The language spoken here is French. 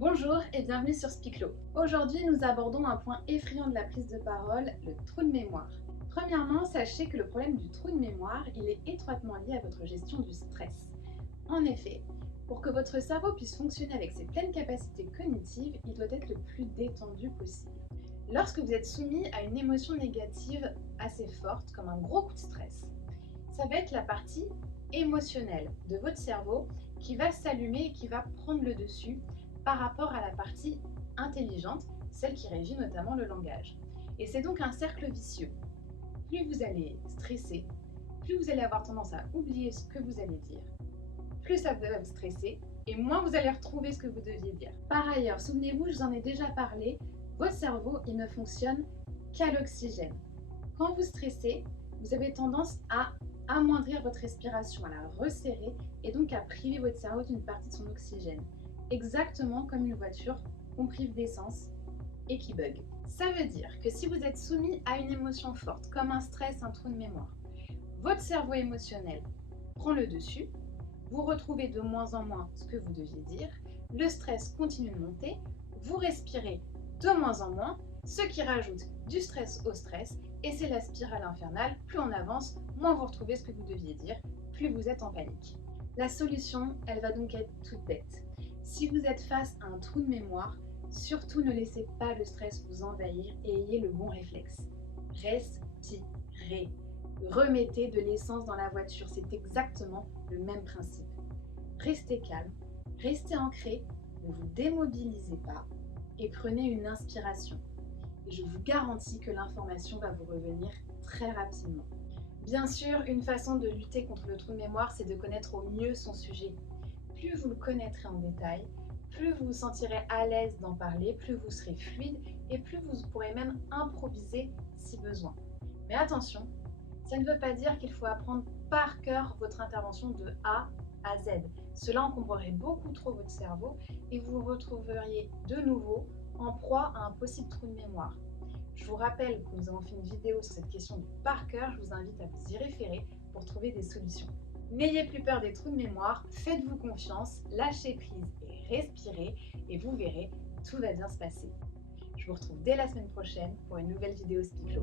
Bonjour et bienvenue sur Spiclo. Aujourd'hui, nous abordons un point effrayant de la prise de parole, le trou de mémoire. Premièrement, sachez que le problème du trou de mémoire, il est étroitement lié à votre gestion du stress. En effet, pour que votre cerveau puisse fonctionner avec ses pleines capacités cognitives, il doit être le plus détendu possible. Lorsque vous êtes soumis à une émotion négative assez forte, comme un gros coup de stress, ça va être la partie émotionnelle de votre cerveau qui va s'allumer et qui va prendre le dessus par rapport à la partie intelligente, celle qui régit notamment le langage. Et c'est donc un cercle vicieux. Plus vous allez stresser, plus vous allez avoir tendance à oublier ce que vous allez dire, plus ça va vous stresser et moins vous allez retrouver ce que vous deviez dire. Par ailleurs, souvenez-vous, je vous en ai déjà parlé, votre cerveau, il ne fonctionne qu'à l'oxygène. Quand vous stressez, vous avez tendance à amoindrir votre respiration, à la resserrer et donc à priver votre cerveau d'une partie de son oxygène. Exactement comme une voiture qu'on prive d'essence et qui bug. Ça veut dire que si vous êtes soumis à une émotion forte, comme un stress, un trou de mémoire, votre cerveau émotionnel prend le dessus, vous retrouvez de moins en moins ce que vous deviez dire, le stress continue de monter, vous respirez de moins en moins, ce qui rajoute du stress au stress, et c'est la spirale infernale. Plus on avance, moins vous retrouvez ce que vous deviez dire, plus vous êtes en panique. La solution, elle va donc être toute bête. Si vous êtes face à un trou de mémoire, surtout ne laissez pas le stress vous envahir et ayez le bon réflexe. Respirez. Remettez de l'essence dans la voiture, c'est exactement le même principe. Restez calme, restez ancré, ne vous démobilisez pas et prenez une inspiration. Et je vous garantis que l'information va vous revenir très rapidement. Bien sûr, une façon de lutter contre le trou de mémoire, c'est de connaître au mieux son sujet. Plus vous le connaîtrez en détail, plus vous vous sentirez à l'aise d'en parler, plus vous serez fluide et plus vous pourrez même improviser si besoin. Mais attention, ça ne veut pas dire qu'il faut apprendre par cœur votre intervention de A à Z. Cela encombrerait beaucoup trop votre cerveau et vous vous retrouveriez de nouveau en proie à un possible trou de mémoire. Je vous rappelle que nous avons fait une vidéo sur cette question du par cœur, je vous invite à vous y référer pour trouver des solutions. N'ayez plus peur des trous de mémoire, faites-vous confiance, lâchez prise et respirez et vous verrez, tout va bien se passer. Je vous retrouve dès la semaine prochaine pour une nouvelle vidéo Spiclo.